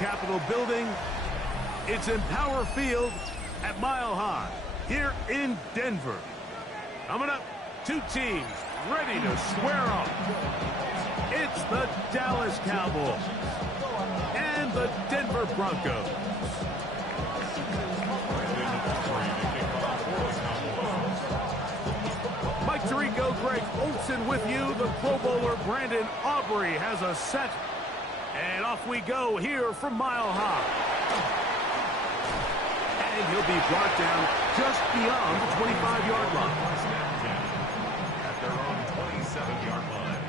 Capitol building. It's Empower Field at Mile High here in Denver. Coming up, two teams ready to square off. It's the Dallas Cowboys and the Denver Broncos. Mike Tirico, Greg Olsen with you. The Pro Bowler Brandon Aubrey has a set. And off we go here from Mile High. And he'll be brought down just beyond the 25-yard line. At their own 27-yard line.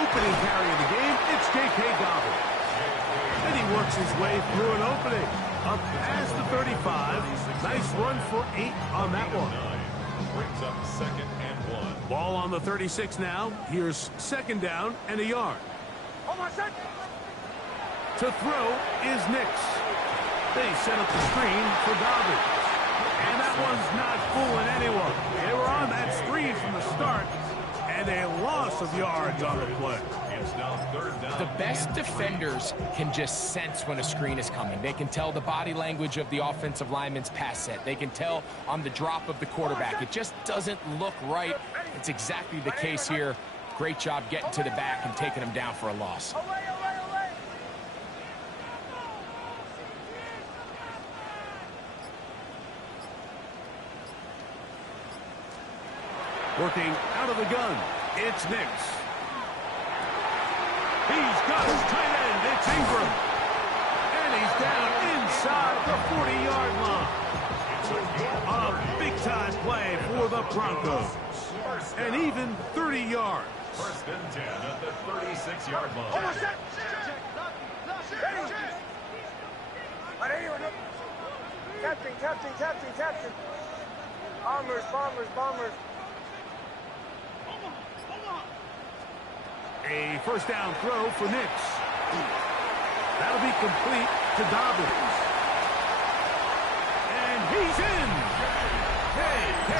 Opening carry of the game, it's J.K. Dobbins. And he works his way through an opening. Up past the 35. Nice run for 8 on that one. Brings up 2nd and 1. Ball on the 36 now. Here's 2nd down and a yard. To throw is Nix. They set up the screen for Dobbins. And that one's not fooling anyone. They were on that screen from the start. And a loss of yards on the play. It's now 3rd down. The best defenders can just sense when a screen is coming. They can tell the body language of the offensive lineman's pass set. They can tell on the drop of the quarterback. It just doesn't look right. It's exactly the case here. Great job getting to the back and taking him down for a loss. Working out of the gun, it's Nix. He's got his tight end, it's Ingram. And he's down inside the 40-yard line. A big-time play for the Broncos. And even 30 yards. 1st and 10 at the 36-yard line. Captain. Bombers. A 1st down throw for Nix. That'll be complete to Dobbins. And he's in. J.K.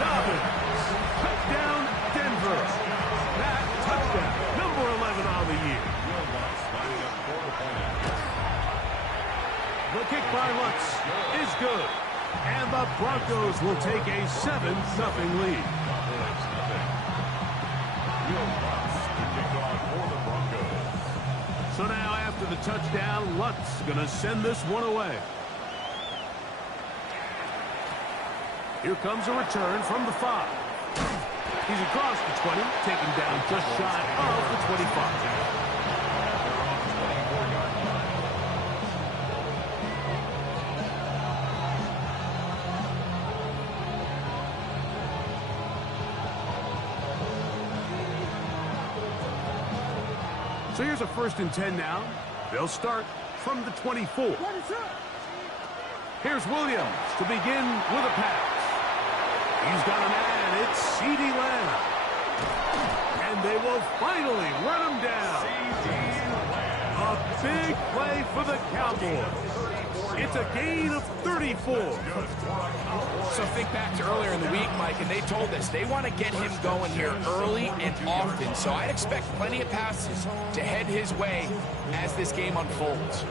Dobbins. Touchdown, Denver. That touchdown, number 11 on the year. The kick by Lutz is good. And the Broncos will take a 7-0 lead. So now after the touchdown, Lutz going to send this one away. Here comes a return from the 5. He's across the 20, taken down just shy of the 25. So here's a 1st and 10 now. They'll start from the 24. Here's Williams to begin with a pass. He's got a man. It's CeeDee Lamb. And they will finally run him down. A big play for the Cowboys. It's a gain of 34. So think back to earlier in the week, Mike, and they told us they want to get him going here early and often. So I'd expect plenty of passes to head his way as this game unfolds.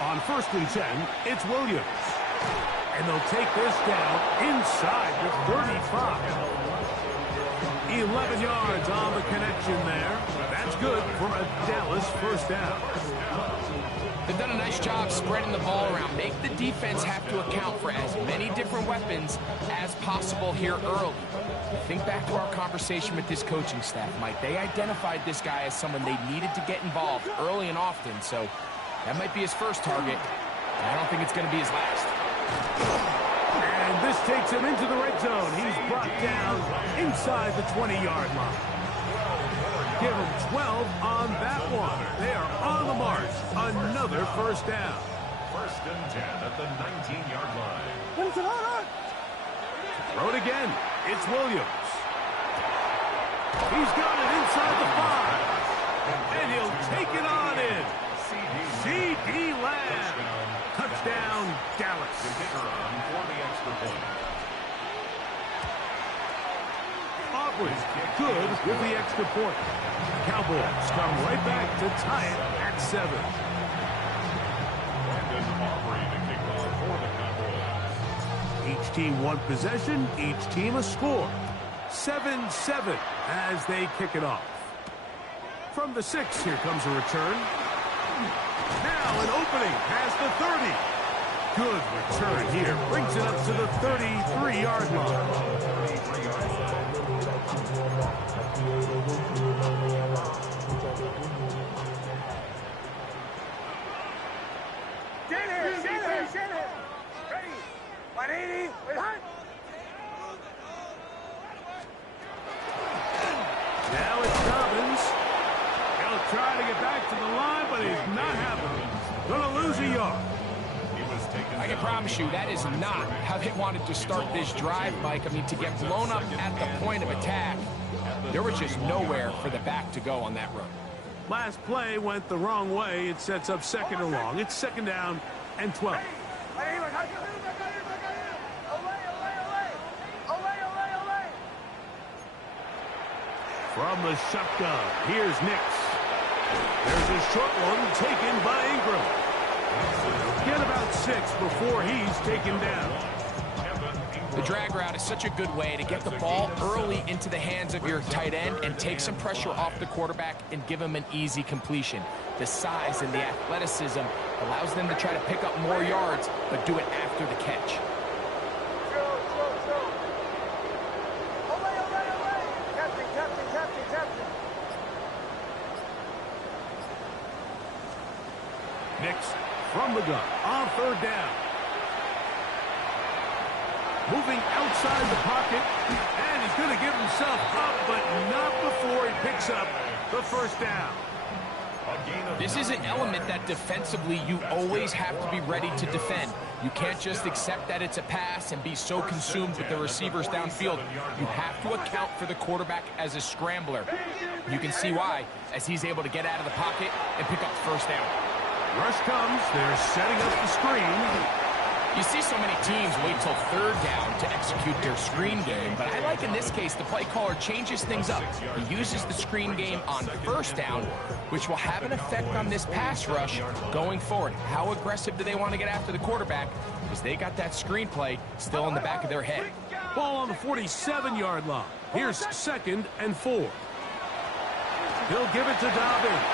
On 1st and 10, it's Williams. And they'll take this down inside the 35. 11 yards on the connection there. That's good for a Dallas 1st down. They've done a nice job spreading the ball around. Make the defense have to account for as many different weapons as possible here early. Think back to our conversation with this coaching staff, Mike. They identified this guy as someone they needed to get involved early and often, so that might be his first target. I don't think it's going to be his last. And this takes him into the red zone. He's brought down inside the 20-yard line. Give him 12 on that one. They are on the march. Another 1st down. 1st and 10 at the 19-yard line. Throw it again. It's Williams. He's got it inside the 5. And he'll take it on in. C.D. Lamb. Touchdown, Dallas. The kicker on for the extra point. Aubrey good with the extra point. Cowboys come right back to tie it at 7. Brandon Aubrey to kick off for the Cowboys. Each team one possession, each team a score. 7-7 as they kick it off. From the 6, here comes a return. Now an opening past the 30. Good return here. Brings it up to the 33-yard line. Ready. 180. Wait, hunt. Now it's Dobbins. He'll try to get back to the line, but he's not happening. Gonna lose a yard. He was taken I can promise you that is not how they wanted to start this drive, Mike. I mean, to get blown up at the point of attack, there was just nowhere for the back to go on that run. Last play went the wrong way. It sets up 2nd and long. It's 2nd down and 12. From the shotgun, here's Nix. There's a short one taken by Ingram. Get about 6 before he's taken down. The drag route is such a good way to get the ball early into the hands of your tight end and take some pressure off the quarterback and give him an easy completion. The size and the athleticism allows them to try to pick up more yards, but do it after the catch. Nix from the gun on 3rd down. Moving outside the pocket, and he's going to give himself up, but not before he picks up the 1st down. This is an element that defensively you always have to be ready to defend. You can't just accept that it's a pass and be so consumed with the receivers downfield. You have to account for the quarterback as a scrambler. You can see why, as he's able to get out of the pocket and pick up the 1st down. Rush comes. They're setting up the screen. You see so many teams wait till 3rd down to execute their screen game, but I like in this case the play caller changes things up. He uses the screen game on 1st down, which will have an effect on this pass rush going forward. How aggressive do they want to get after the quarterback? Because they got that screen play still in the back of their head. Ball on the 47-yard line. Here's 2nd and 4. He'll give it to Dobbins.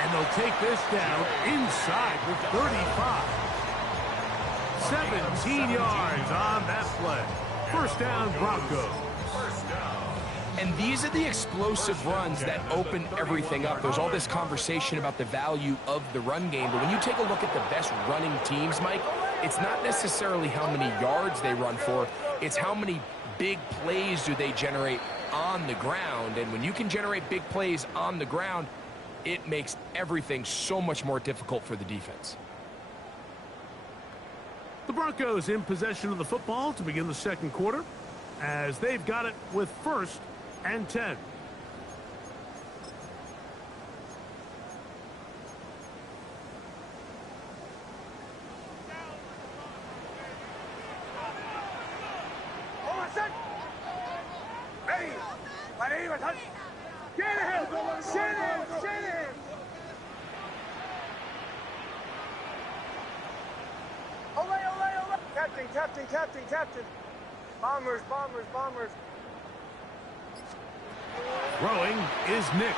And they'll take this down inside the 35. 17 yards on that play. 1st down, Broncos. And these are the explosive runs that open everything up. There's all this conversation about the value of the run game, but when you take a look at the best running teams, Mike, it's not necessarily how many yards they run for, it's how many big plays do they generate on the ground. And when you can generate big plays on the ground, it makes everything so much more difficult for the defense. The Broncos in possession of the football to begin the 2nd quarter, as they've got it with 1st and 10. Ready. 180. Touch. Get him! Send him! Send him! Ole! Captain! Bombers! Throwing is Nix.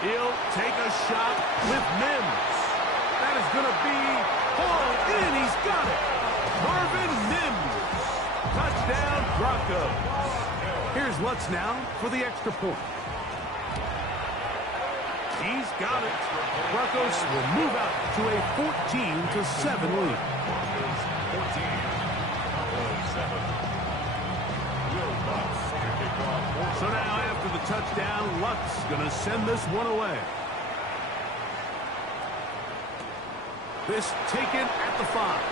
He'll take a shot with Mims. That is going to be hauled in. He's got it. Marvin Mims. Touchdown, Broncos. Here's Lutz now for the extra point. He's got it. Broncos will move out to a 14-7 lead. 14-7. So now after the touchdown, Lutz going to send this one away. This taken at the 5.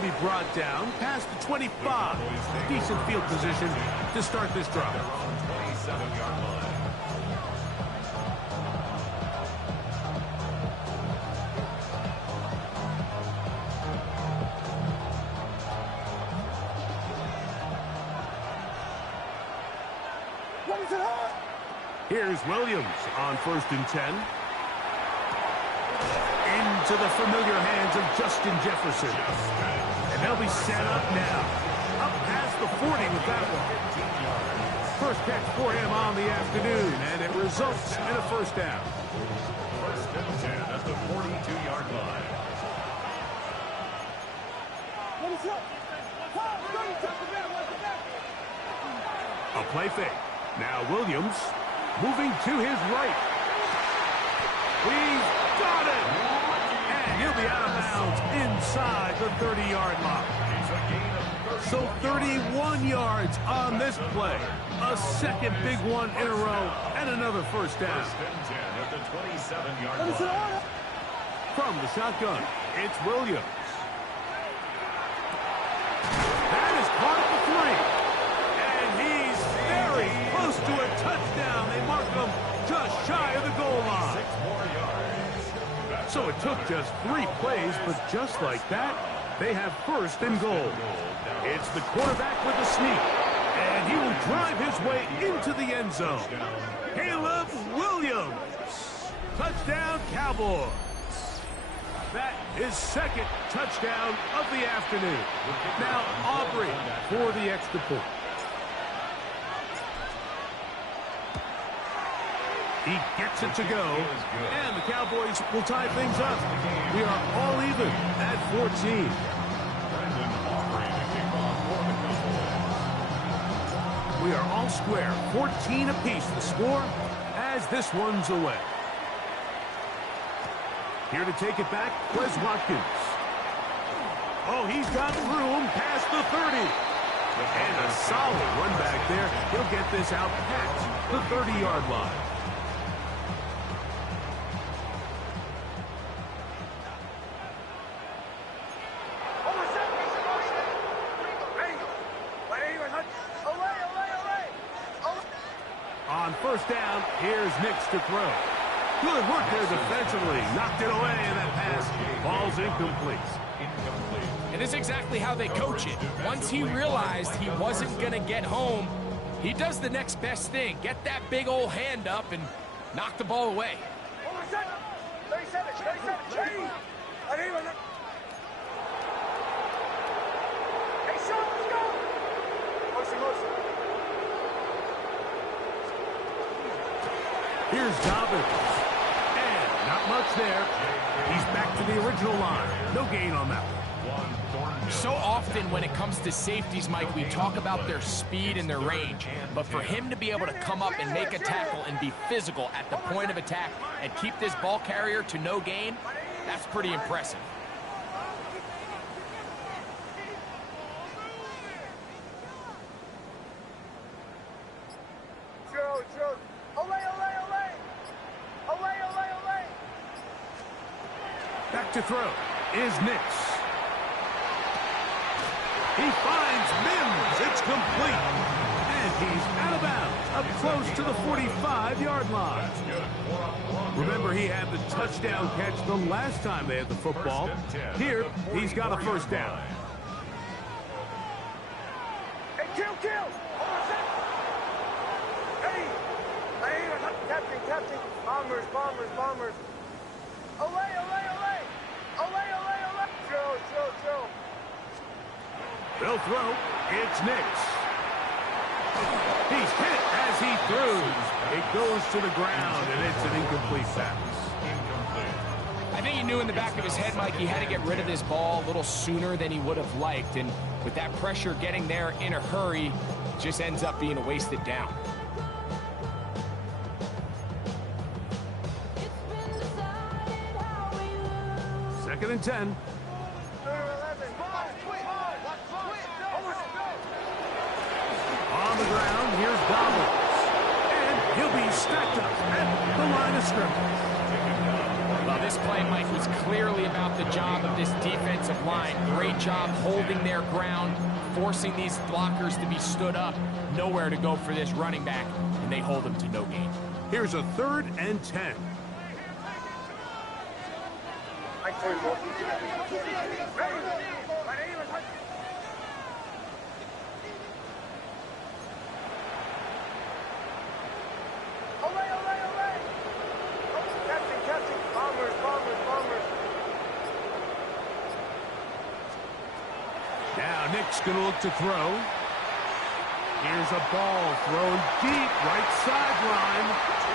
to be brought down past the 25. Decent field position to start this drive. 27-yard line. Here's Williams on 1st and 10. Into the familiar hands of Justin Jefferson. And they'll be set up now. Up past the 40 with that one. First catch for him on the afternoon, and it results in a first down. 1st and 10 at the 42-yard line. A play fake. Now Williams moving to his right. He's got it. And he'll be out of bounds inside the 30-yard line. So 31 yards on this play. A second big one in a row and another first down. 1st and 10 at the 27-yard line. From the shotgun, it's Williams. That is caught at the 3. And he's very close to a touchdown. They mark him just shy of the goal line. 6 more yards. So it took just 3 plays, but just like that, they have 1st and goal. It's the quarterback with a sneak, and he will drive his way into the end zone. Caleb Williams. Touchdown, Cowboys. That is 2nd touchdown of the afternoon. Now Aubrey for the extra point. He gets it to go, and the Cowboys will tie things up. We are all even at 14. We are all square, 14 apiece the score as this one's away. Here to take it back, Quez Watkins. Oh, he's got room past the 30. And a solid run back there. He'll get this out past the 30-yard line. On 1st down, here's Nix to throw. Good work there defensively. Knocked it away, and that pass falls incomplete. And this is exactly how they coach it. Once he realized he wasn't going to get home, he does the next best thing. Get that big old hand up and knock the ball away. 37, change. Hey, son, let's go. Motion. Here's Dobbins. And not much there. He's back to the original line. No gain on that one. So often when it comes to safeties, Mike, we talk about their speed and their range. But for him to be able to come up and make a tackle and be physical at the point of attack and keep this ball carrier to no gain, that's pretty impressive. Back to throw is Nix. He finds Mims. It's complete. And he's out of bounds, up close to the 45-yard line. Remember, he had the touchdown catch the last time they had the football. Here, he's got a first down. Hey, kill. Hey, captain. Bombers. Olay. Joe. They'll throw. It's Nix. He's hit as he throws. It goes to the ground, and it's an incomplete pass. I think he knew in the back of his head, Mike, he had to get rid of this ball a little sooner than he would have liked. And with that pressure getting there in a hurry, it just ends up being a wasted down. Second and 10. On the ground, here's Dobbins. And he'll be stacked up at the line of scrimmage. Well, this play, Mike, was clearly about the job of this defense offensive line. Great job holding their ground, forcing these blockers to be stood up. Nowhere to go for this running back, and they hold him to no gain. Here's a 3rd and 10. Now Nick's going to look to throw. Here's a ball thrown deep right sideline.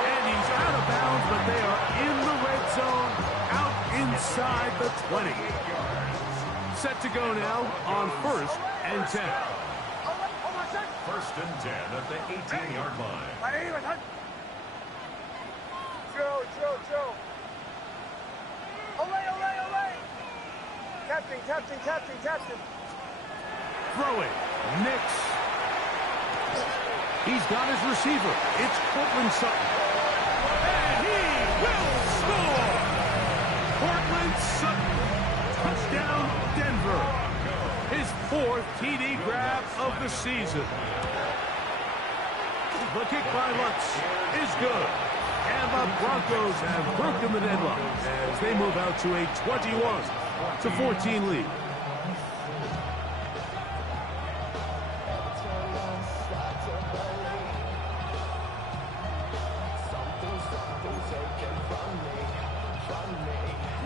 And he's out of bounds, but they are in the red zone, out inside the 20. Set to go now on 1st and 10. 1st and 10 at the 18-yard line. Joe. Olay. Captain. Throwing. Nix. He's got his receiver. It's Courtland Sutton. And he will score! Courtland Sutton. Touchdown, Denver. His 4th TD grab of the season. The kick by Lutz is good. And the Broncos have broken the deadlock as they move out to a 21-14 lead.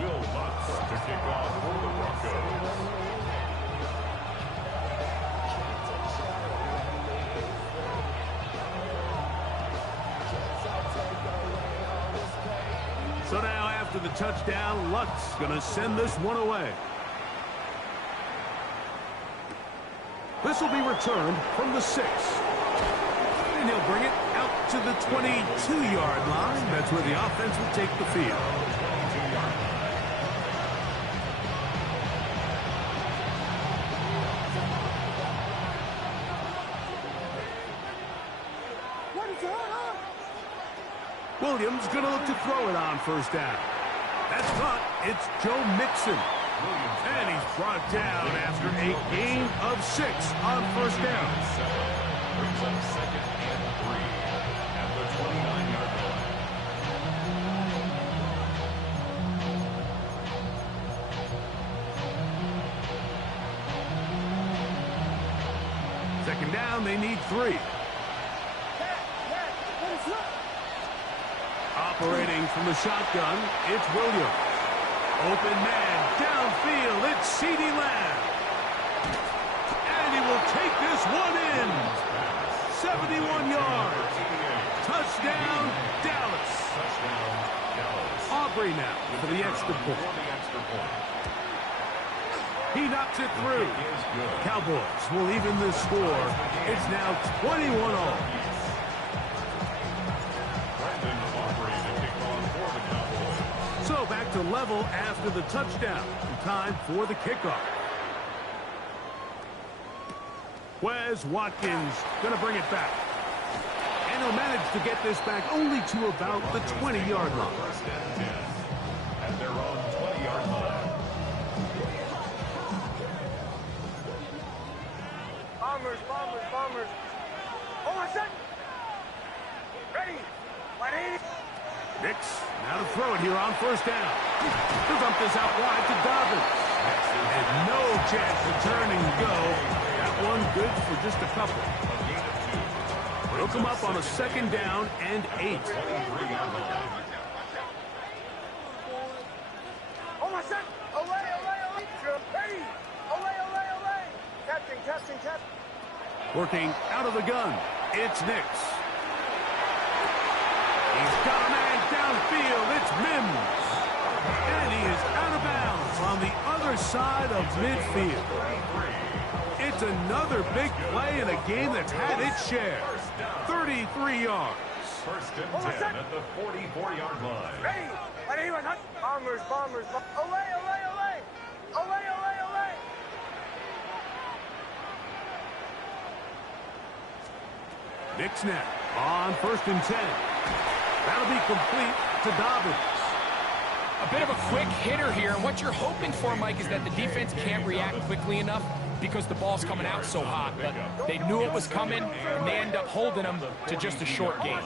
Will Lutz to kick off for the Broncos. So now after the touchdown, Lutz going to send this one away. This will be returned from the 6. And he'll bring it out to the 22-yard line. That's where the offense will take the field. Williams going to look to throw it on 1st down. That's caught. It's Joe Mixon. And he's brought down after a gain of 6 on 1st down. Brings up 2nd and 3 at the 29-yard line. 2nd down, they need 3. Operating from the shotgun, it's Williams. Open man, downfield, it's CeeDee Lamb. And he will take this one in. 71 yards. Touchdown, Dallas. Aubrey now for the extra point. He knocks it through. Cowboys will even the score. It's now 21-all. So back to level after the touchdown. Time for the kickoff. Wes Watkins going to bring it back. And he'll manage to get this back only to about the 20-yard line. 1st and 10 at their own 20-yard line. Bombers. Oh, my son! Ready! 180! Nix now to throw it here on 1st down. He'll dump this out wide to Dobbins. And no chance to turn and go. That one good for just a couple. He'll come up on a 2nd down and 8. Oh, my son! Olay! Ready! Olay! Captain! Working out of the gun, it's Nix. He's got a man downfield. It's Mims. And he is out of bounds on the other side of midfield. It's another big play in a game that's had its share. 33 yards. 1st and 10 at the 44-yard line. Ready! Bombers! Olay! Nix now on 1st and 10. That'll be complete to Dobbins. A bit of a quick hitter here. And what you're hoping for, Mike, is that the defense can't react quickly enough because the ball's coming out so hot. But they knew it was coming, and they end up holding them to just a short game.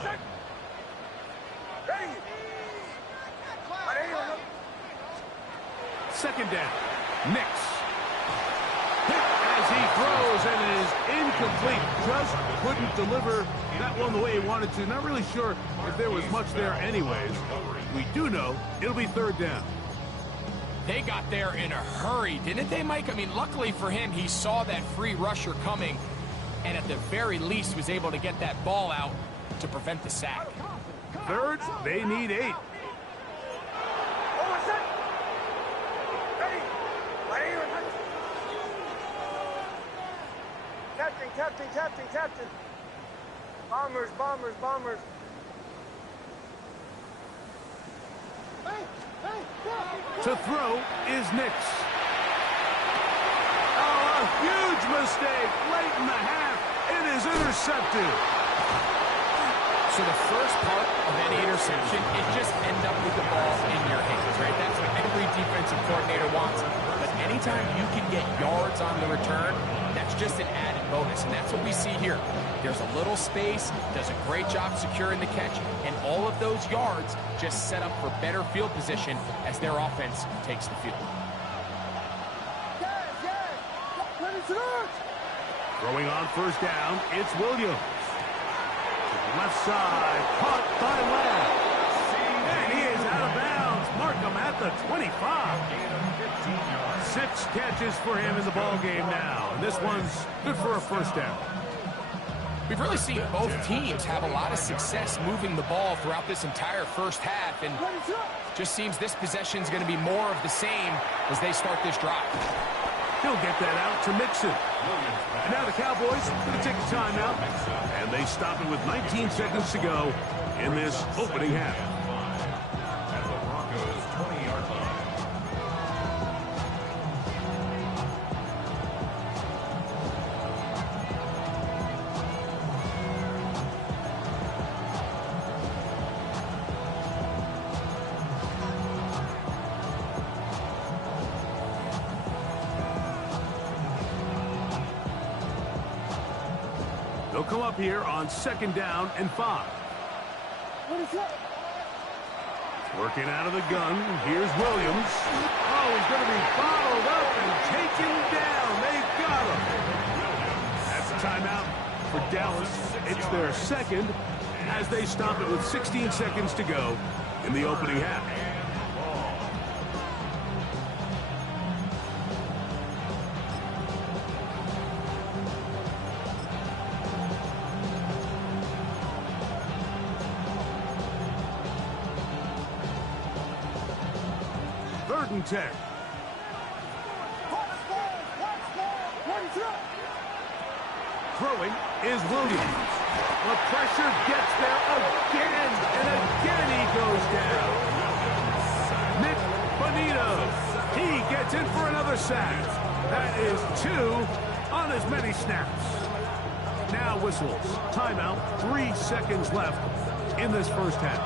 Second down. Nix. Hit as he throws, and it is incomplete. Just couldn't deliver that one the way he wanted to. Not really sure if there was much there anyways. We do know it'll be third down. They got there in a hurry, didn't they, Mike? I mean, luckily for him, he saw that free rusher coming, and at the very least was able to get that ball out to prevent the sack. Third, they need 8. Captain. Bombers. To throw is Nix. Oh, a huge mistake late in the half. It is intercepted. So the first part of any interception is just end up with the ball in your hands, right? That's what every defensive coordinator wants. But anytime you can get yards on the return, that's just an added bonus, and that's what we see here. There's a little space, does a great job securing the catch, and all of those yards just set up for better field position as their offense takes the field. Throwing on first down, it's Williams. To the left side, caught by Lamb. And he is out of bounds. Mark him at the 25. 6 catches for him in the ball game now. And this one's good for a first down. We've really seen both teams have a lot of success moving the ball throughout this entire first half, and just seems this possession is going to be more of the same as they start this drive. He'll get that out to Mixon. And now the Cowboys going to take a timeout, and they stop it with 19 seconds to go in this opening half. At the Broncos' 20-yard line. They'll come up here on second down and 5. Working out of the gun. Here's Williams. Oh, he's going to be bottled up and taken down. They've got him. That's a timeout for Dallas. It's their second as they stop it with 16 seconds to go in the opening half. Third and 10. Throwing is Williams. The pressure gets there again, and again he goes down. Nick Bonito. He gets in for another sack. That is 2 on as many snaps. Now whistles. Timeout. 3 seconds left in this first half.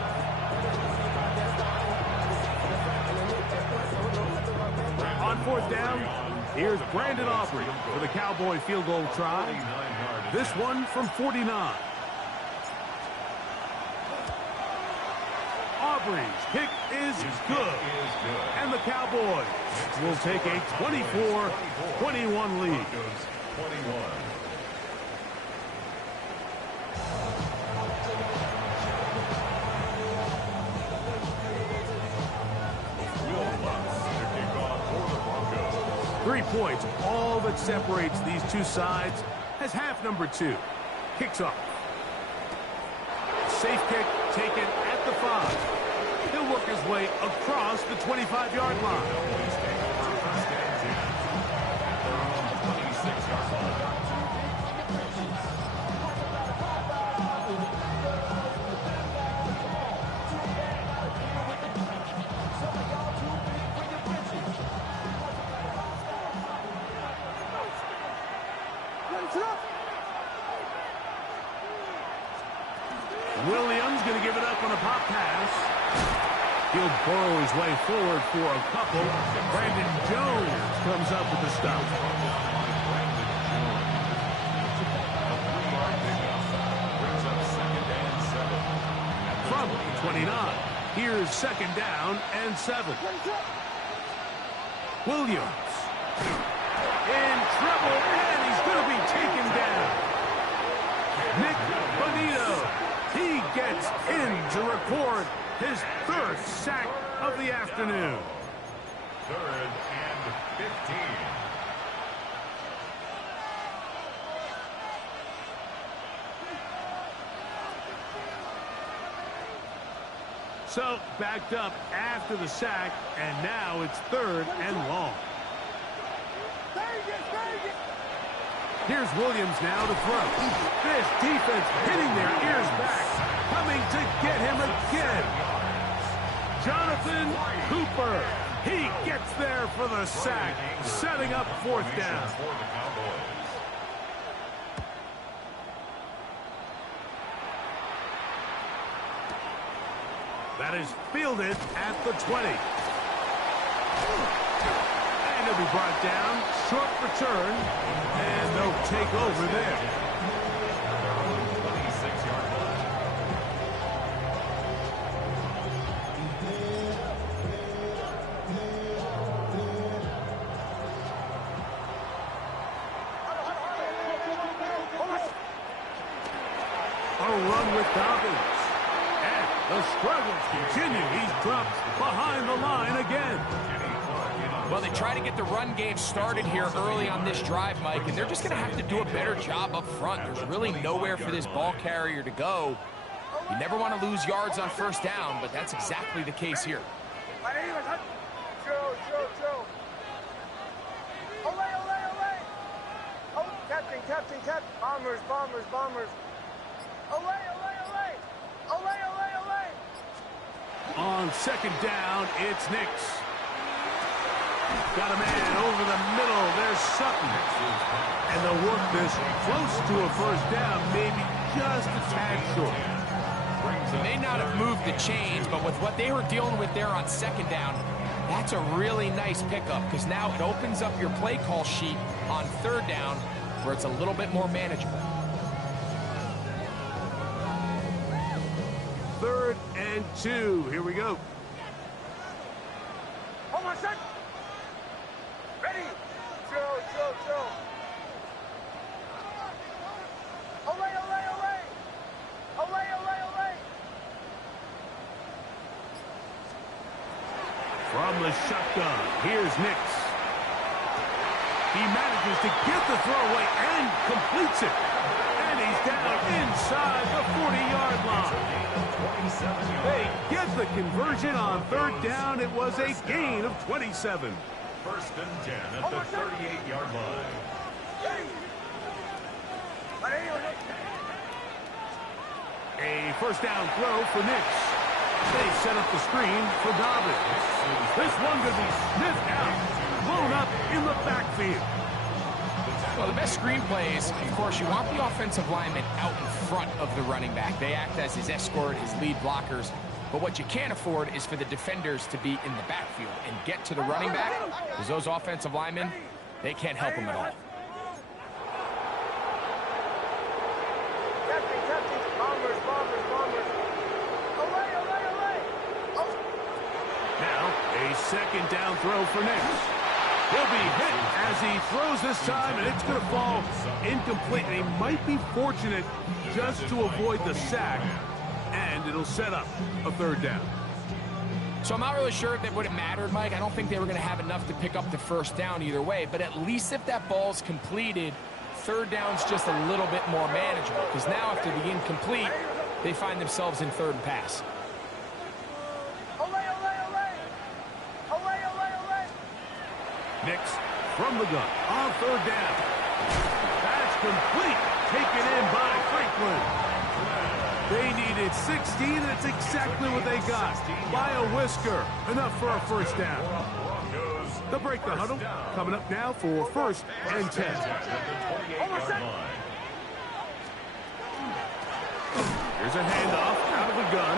On fourth down, here's Brandon Aubrey for the Cowboy field goal try. This one from 49. Aubrey's kick is good. And the Cowboys will take a 24-21 lead. 21. 3 points, all that separates these two sides, as half number 2 kicks off. Safe kick taken at the 5. He'll work his way across the 25-yard line. Williams going to give it up on a pop pass. He'll burrow his way forward for a couple. Brandon Jones comes up with the stop. From the 29, here's second down and 7. Williams in trouble, and he's going to be taken down. Nick Bonito, he gets in to record his 3rd sack of the afternoon. 3rd and 15. So, backed up after the sack, and now it's 3rd and long. Here's Williams now to throw. This defense hitting their ears back, coming to get him again. Jonathan Cooper, he gets there for the sack, setting up 4th down. That is fielded at the 20. And he'll be brought down. Short return. And they'll take over there. 26-yard line. A run with Dobbins. The struggles continue. He's dropped behind the line again. Well, they try to get the run game started here early on this drive, Mike, and they're just going to have to do a better job up front. There's really nowhere for this ball carrier to go. You never want to lose yards on 1st down, but that's exactly the case here. Joe. Olay. Oh, Captain. Bombers. Olay. On 2nd down, it's Nix. Got a man over the middle. There's Sutton. And they'll work this close to a 1st down, maybe just a tad short. They may not have moved the chains, but with what they were dealing with there on 2nd down, that's a really nice pickup because now it opens up your play call sheet on 3rd down where it's a little bit more manageable. 3rd and 2. Here we go. Hold on, son. Ready. Joe. Olay. From the shotgun, here's Nix. He manages to get the throw away and completes it. And he's down inside the 40-yard line. They get the conversion on 3rd down. It was a gain of 27. 1st and 10 at the 38-yard line. A 1st down throw for Nix. They set up the screen for Dobbins. This one could be sniffed out, blown up in the backfield. Well, the best screen plays, of course, you want the offensive lineman out in front of the running back. They act as his escort, his lead blockers. But what you can't afford is for the defenders to be in the backfield and get to the running back, because those offensive linemen, they can't help him at all. Captain. Bombers. Olay. Oh. Now, a 2nd down throw for Nix. He'll be hit as he throws this time, and it's going to fall incomplete. And he might be fortunate just to avoid the sack, and it'll set up a 3rd down. So I'm not really sure if that would have mattered, Mike. I don't think they were going to have enough to pick up the 1st down either way, but at least if that ball's completed, 3rd down's just a little bit more manageable, because now after the incomplete, they find themselves in 3rd and pass. Olay. Nix from the gun on 3rd down. That's complete. Taken in by Franklin. They needed 16, and it's exactly what they got. By a whisker. Enough for a 1st down. They'll break the huddle. Coming up now for 1st and 10. Here's a handoff out of the gun.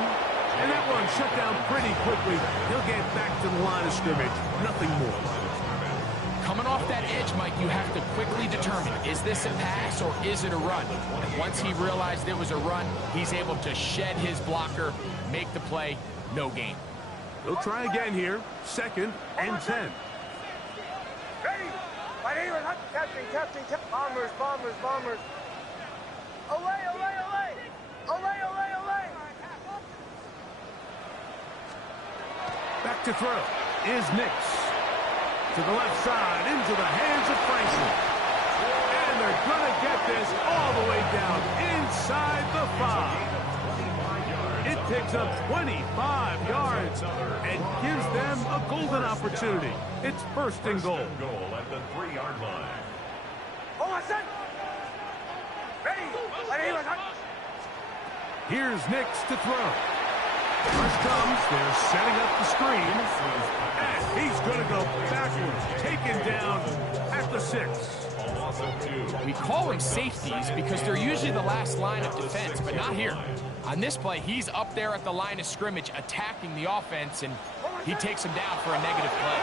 And that one shut down pretty quickly. He'll get back to the line of scrimmage. Nothing more. Coming off that edge, Mike, you have to quickly determine, is this a pass or is it a run? And once he realized it was a run, he's able to shed his blocker, make the play, no gain. He'll try again here. 2nd and 10. Ready. My name is Captain. Bombers. Olay. Back to throw is Nix. To the left side, into the hands of Franklin. And they're going to get this all the way down inside the 5. It picks up 25 yards and gives them a golden opportunity. It's 1st and goal. Goal at the 3-yard line. Ready. My name is Here's Nix to throw. First comes, they're setting up the screen. And he's going to go backwards, taken down at the 6. We call them safeties because they're usually the last line of defense, but not here. On this play, he's up there at the line of scrimmage attacking the offense, and he takes him down for a negative play.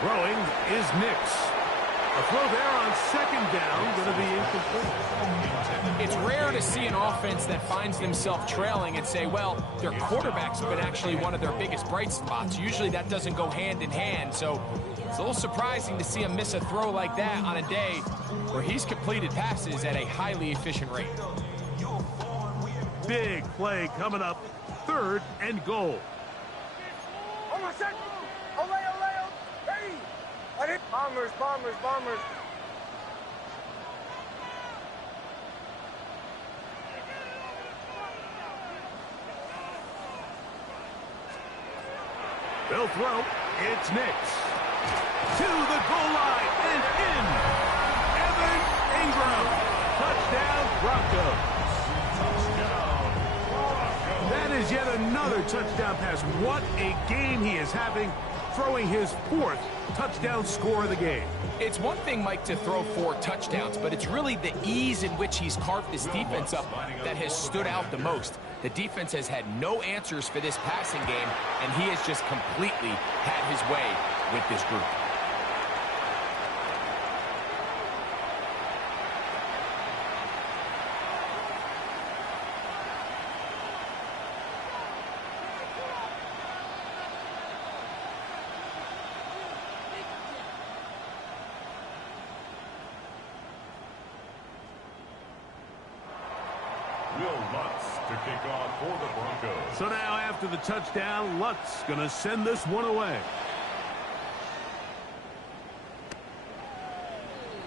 Throwing is Nix. A throw there on 2nd down, going to be incomplete. It's rare to see an offense that finds themselves trailing and say, well, their quarterback's been actually one of their biggest bright spots. Usually that doesn't go hand in hand, so it's a little surprising to see him miss a throw like that on a day where he's completed passes at a highly efficient rate. Big play coming up. 3rd and goal. Ready. Bombers. They'll throw. It's Nix. To the goal line and in. Evan Ingram. Touchdown, Broncos. That is yet another touchdown pass. What a game he is having, throwing his 4th touchdown score of the game. It's one thing, Mike, to throw 4 touchdowns, but it's really the ease in which he's carved this defense up that has stood out the most. The defense has had no answers for this passing game, and he has just completely had his way with this group. Will Lutz to kick off for the Broncos. So now after the touchdown, Lutz going to send this one away.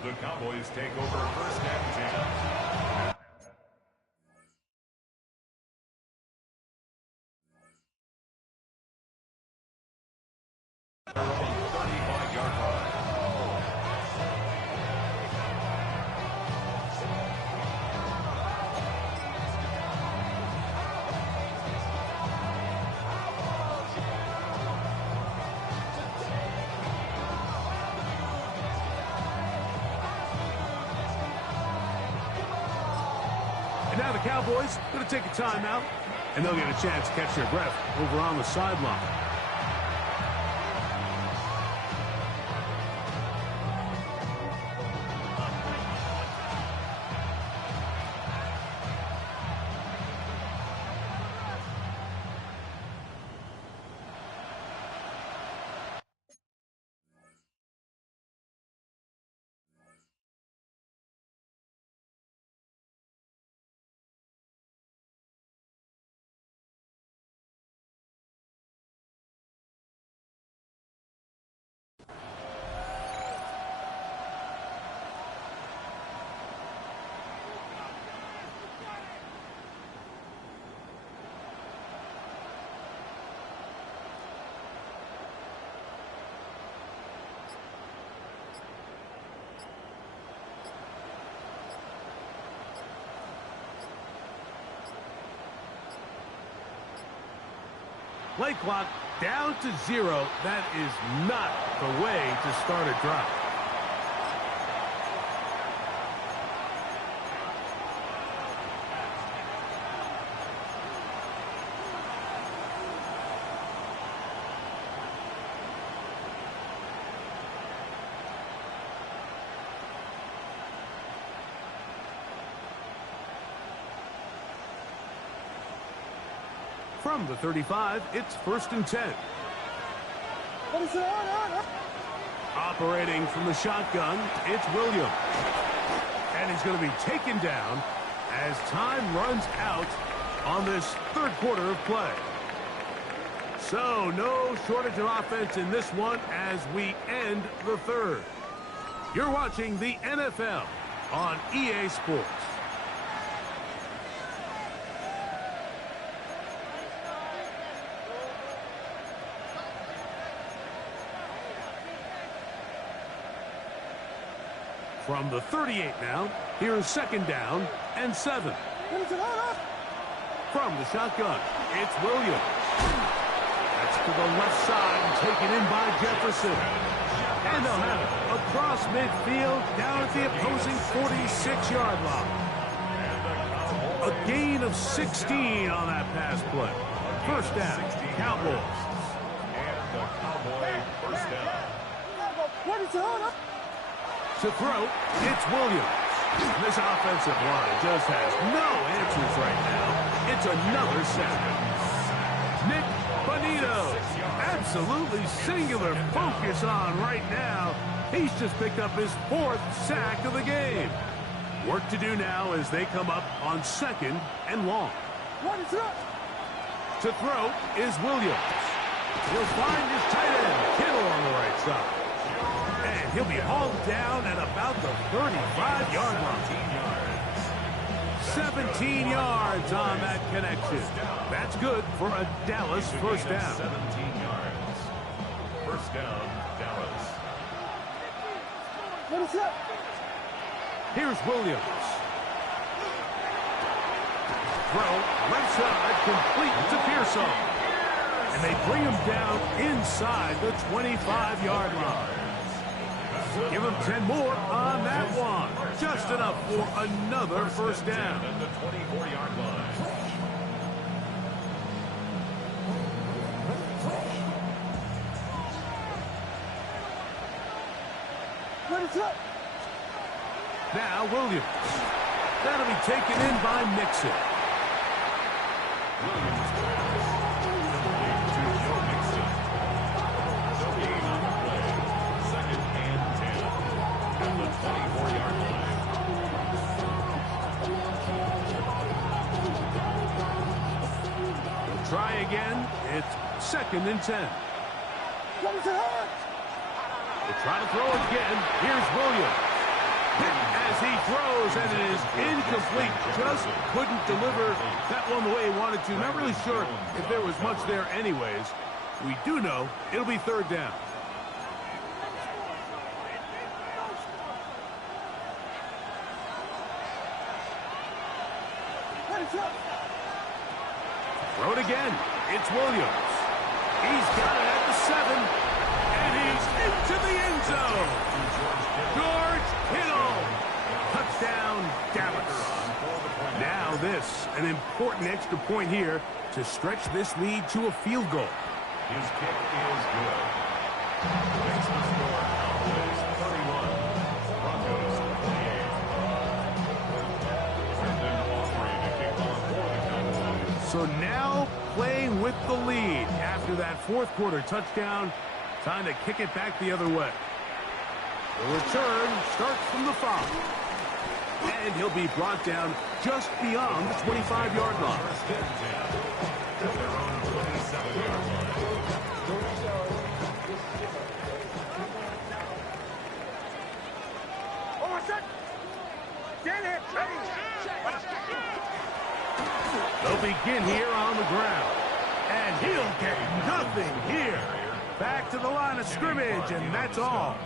The Cowboys take over 1st and 10. Their own 35-yard line. And now the Cowboys going to take a timeout, and they'll get a chance to catch their breath over on the sideline. Play clock Down to 0. That is not the way to start a drive. From the 35, it's 1st and 10. Operating from the shotgun, it's Williams. And he's going to be taken down as time runs out on this third quarter of play. So no shortage of offense in this one as we end the third. You're watching the NFL on EA Sports. From the 38 now, here's 2nd down and 7. From the shotgun, it's Williams. That's to the left side and taken in by Jefferson. And they'll have it across midfield down at the opposing 46-yard line. A gain of 16 on that pass play. 1st down, Cowboys. And the Cowboy first down. To throw, it's Williams. This offensive line just has no answers right now. It's another sack. Nick Bonitto, absolutely singular focus on right now. He's just picked up his 4th sack of the game. Work to do now as they come up on 2nd and long. To throw is Williams. He'll find his tight end, Kittle, on the right side. And he'll be hauled down at about the 35-yard line. 17 yards on that connection. That's good for a Dallas 1st down. 17 yards. 1st down, Dallas. Here's Williams. Throw, left side, complete to Pearson. And they bring him down inside the 25-yard line. Give him 10 more on that one. Just enough for another 1st down. At the 24-yard line. Now Williams. That'll be taken in by Mixon. Williams to Joe Mixon. The gain on the play. 2nd and 10. At the 24-yard line. We'll try again. It's 2nd and 10. We'll try to throw again. Here's Williams. Hit as he throws, and it is incomplete. Just couldn't deliver that one the way he wanted to. Not really sure if there was much there anyways. We do know it'll be 3rd down. Throw it again. It's Williams. He's got it at the 7, and he's into the end zone. George Kittle. Touchdown, Dallas. Now this, an important extra point here to stretch this lead to a field goal. His kick is good. Makes the score Cowboys 31, Broncos 28. Brendan offering a kickoff for the Cowboys. So now playing with the lead after that 4th quarter touchdown. Time to kick it back the other way. The return starts from the 5. And he'll be brought down just beyond the 25-yard line. At their own 27-yard line. They'll begin here on the ground. And he'll get nothing here. Back to the line of scrimmage, and that's all.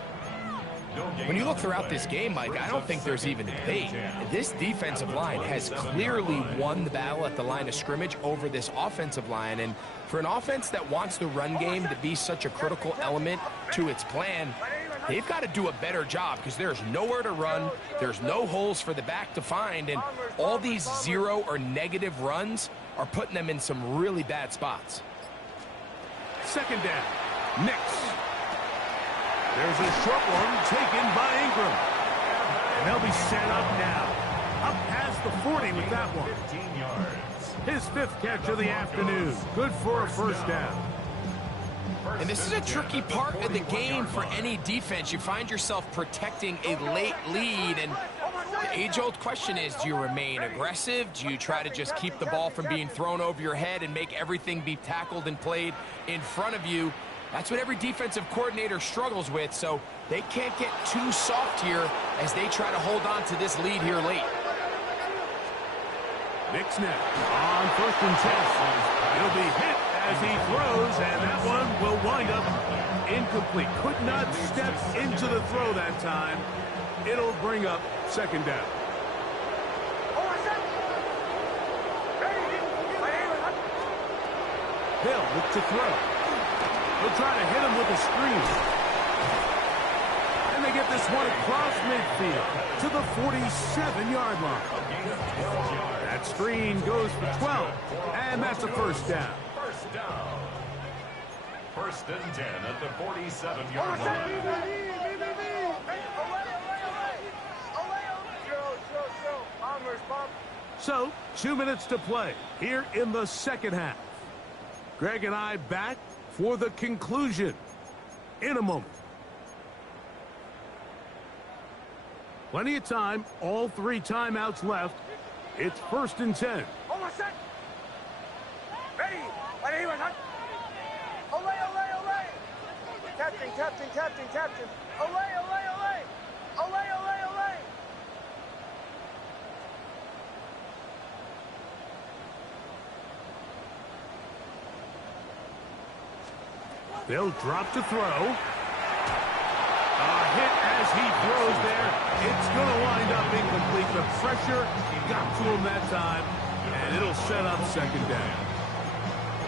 When you look throughout this game, Mike, I don't think there's even a debate. This defensive line has clearly won the battle at the line of scrimmage over this offensive line. And for an offense that wants the run game to be such a critical element to its plan, they've got to do a better job because there's nowhere to run, there's no holes for the back to find, and all these zero or negative runs are putting them in some really bad spots. Second down. Nix. There's a short one taken by Ingram. And they'll be set up now. Up past the 40 with that one. 15 yards. His 5th catch of the afternoon. Good for a first down. And this is a tricky part of the game for any defense. You find yourself protecting a late lead, and the age-old question is, do you remain aggressive? Do you try to just keep the ball from being thrown over your head and make everything be tackled and played in front of you? That's what every defensive coordinator struggles with, so they can't get too soft here as they try to hold on to this lead here late. Nix now on 1st and 10. He'll be hit as he throws, and that one will wind up incomplete. Could not step into the throw that time. It'll bring up 2nd down. Hill look to throw. He'll try to hit him with a screen. And they get this one across midfield to the 47-yard line. That screen goes for 12, and that's a first down. First down. 1st and 10 at the 47-yard line. So, 2 minutes to play here in the second half. Greg and I back for the conclusion in a moment. Plenty of time, all 3 timeouts left. It's 1st and 10. Captain. Olay. They'll drop to throw. A hit as he throws there. It's going to wind up incomplete. The pressure got to him that time, and it'll set up 2nd down.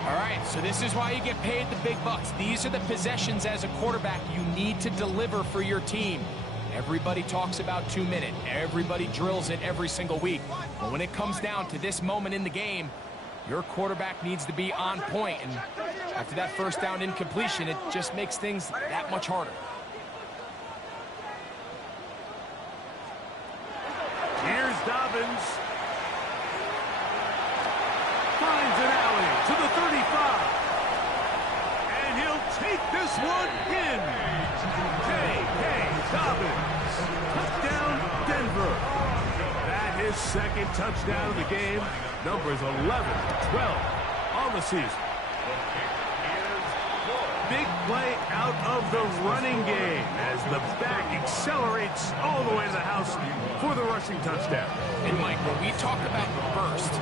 All right, so this is why you get paid the big bucks. These are the possessions as a quarterback you need to deliver for your team. Everybody talks about 2 minutes. Everybody drills it every single week. But when it comes down to this moment in the game, your quarterback needs to be on point. And after that first down incompletion, it just makes things that much harder. Here's Dobbins. Finds an alley to the 35. And he'll take this one in. J.K. Dobbins. Touchdown, Denver. That is 2nd touchdown of the game. Numbers 11, 12 on the season. Big play out of the running game as the back accelerates all the way to the house for the rushing touchdown. And Mike, when we talk about burst,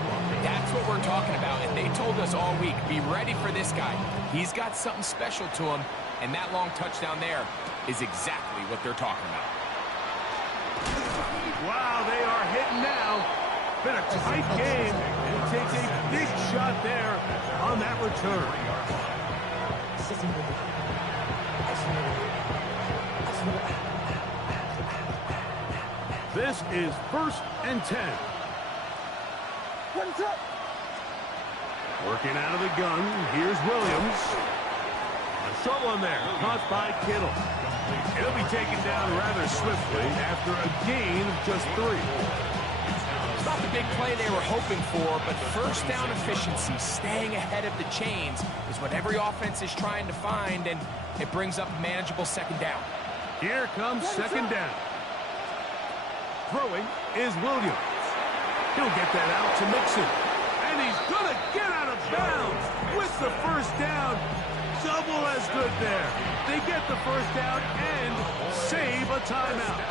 that's what we're talking about. And they told us all week, be ready for this guy. He's got something special to him, and that long touchdown there is exactly what they're talking about. Wow, they are hitting now. Been a tight game, and he takes a big shot there on that return. This is 1st and 10. Working out of the gun, here's Williams. A short one there, caught by Kittle. It'll be taken down rather swiftly after a gain of just 3. It's not the big play they were hoping for, but first down efficiency, staying ahead of the chains, is what every offense is trying to find, and it brings up a manageable 2nd down. Here comes 2nd down. Throwing is Williams. He'll get that out to Mixon. And he's going to get out of bounds with the first down. Double as good there. They get the first down and save a timeout.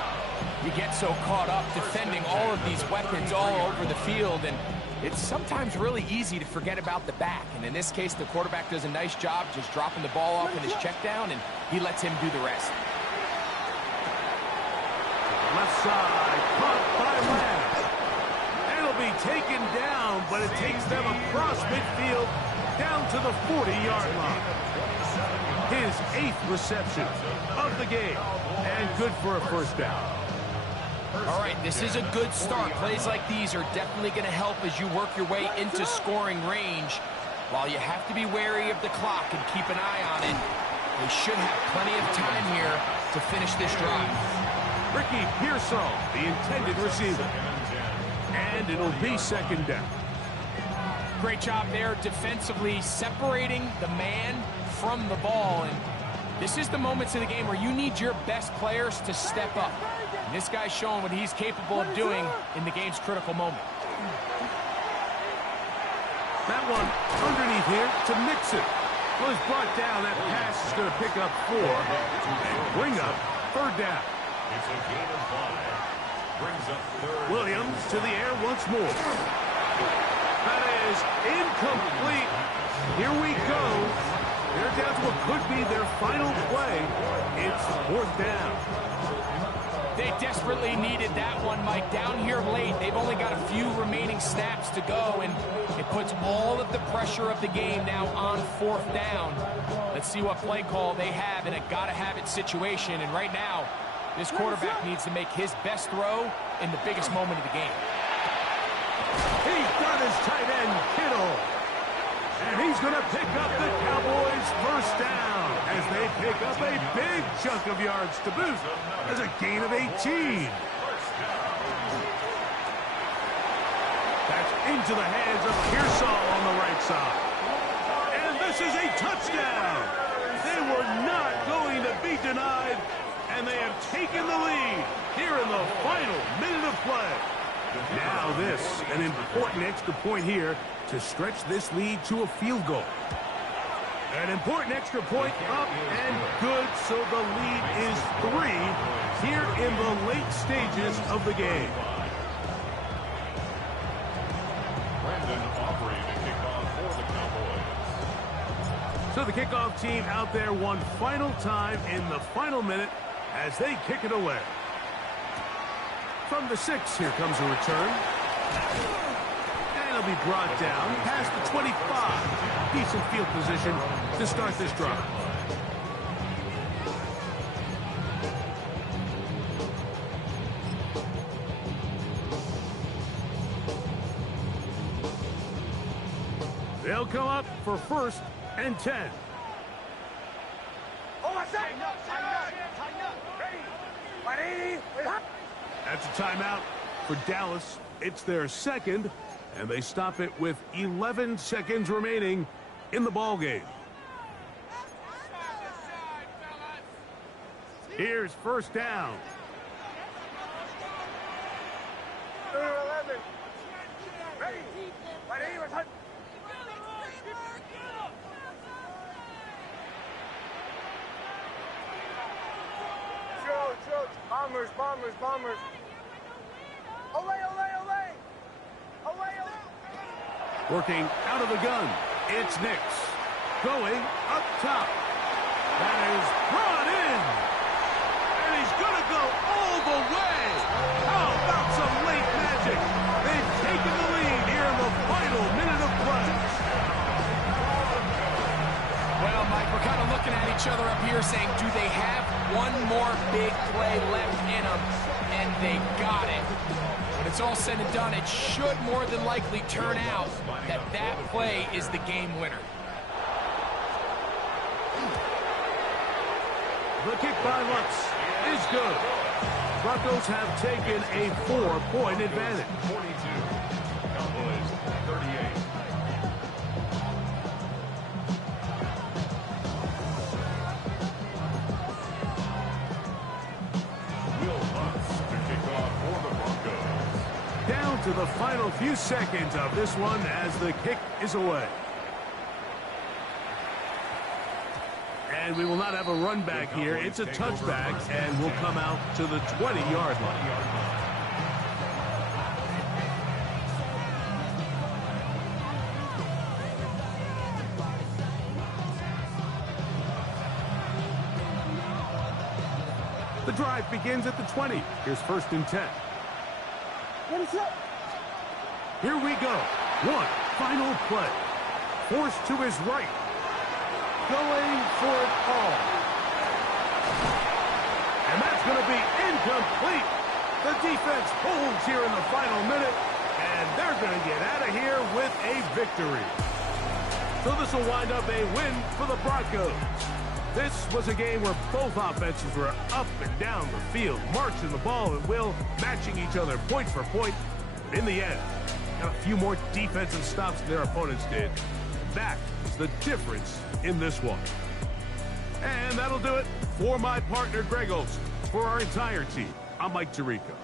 You get so caught up defending all of these weapons all over the field, and it's sometimes really easy to forget about the back. And in this case, the quarterback does a nice job just dropping the ball off in his check down, and he lets him do the rest. left side, caught by Lamb. It'll be taken down, but it takes them across midfield down to the 40-yard line. His 8th reception of the game, and good for a first down. All right, this is a good start. Plays like these are definitely going to help as you work your way into scoring range. While you have to be wary of the clock and keep an eye on it, they should have plenty of time here to finish this drive. Ricky Pearsall, the intended receiver. And it'll be second down. Great job there defensively, separating the man from the ball. And this is the moments of the game where you need your best players to step up. And this guy's showing what he's capable of doing in the game's critical moment. That one underneath here to Mixon. Well, he's brought down. That pass is going to pick up 4 and bring up third down. It's a gain of 5. Brings up third. Williams to the air once more. That is incomplete. Here we go. They're down to what could be their final play. It's fourth down. They desperately needed that one, Mike. Down here late, they've only got a few remaining snaps to go, and it puts all of the pressure of the game now on fourth down. Let's see what play call they have in a gotta-have-it situation, and right now, this quarterback needs to make his best throw in the biggest moment of the game. He's got his tight end, Kittle. And he's going to pick up the Cowboys' first down as they pick up a big chunk of yards to boot as a gain of 18. That's into the hands of Pearsall on the right side. And this is a touchdown. They were not going to be denied, and they have taken the lead here in the final minute of play. Now this, an important extra point here to stretch this lead to a field goal. An important extra point up and good, so the lead is 3 here in the late stages of the game. Brandon Aubrey to kick off for the Cowboys. So the kickoff team out there one final time in the final minute as they kick it away. From the 6, here comes a return. And it'll be brought down past the 25. Decent field position to start this drive. They'll come up for 1st and 10. That's a timeout for Dallas. It's their second, and they stop it with 11 seconds remaining in the ball game. Here's first down. 11. Ready. Bombers. Olay. Working out of the gun. It's Nix. Going up top. That is brought in. And he's going to go all the way. How about some late magic? They've taken the lead here in the final minute of play. Well, Mike, we're kind of looking at each other up here saying, do they have one more big play left in them? And they got it. When it's all said and done, it should more than likely turn out that that play is the game winner. The kick by Lutz is good. Broncos have taken a 4-point advantage. 42. Cowboys 38. Will Lutz to kick off for the Broncos. Down to the final few seconds of this one as the kick is away. And we will not have a run back here. It's a touchback, and we'll come out to the 20-yard line. The drive begins at the 20. Here's 1st and 10. Here we go. One final play. Forced to his right. Going for it all. And that's going to be incomplete. The defense holds here in the final minute, and they're going to get out of here with a victory. So this will wind up a win for the Broncos. This was a game where both offenses were up and down the field, marching the ball at will, matching each other point for point. But in the end, got a few more defensive stops than their opponents did. That is the difference in this one. And that'll do it for my partner, Greg Olsen. For our entire team, I'm Mike Tirico.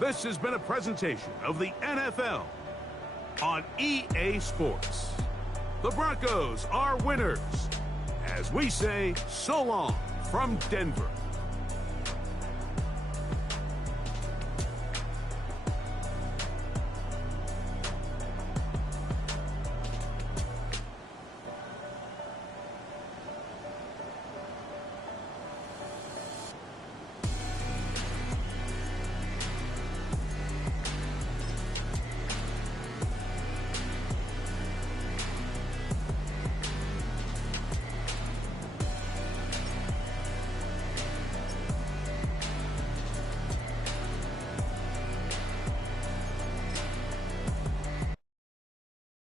This has been a presentation of the NFL on EA Sports. The Broncos are winners. As we say, so long from Denver.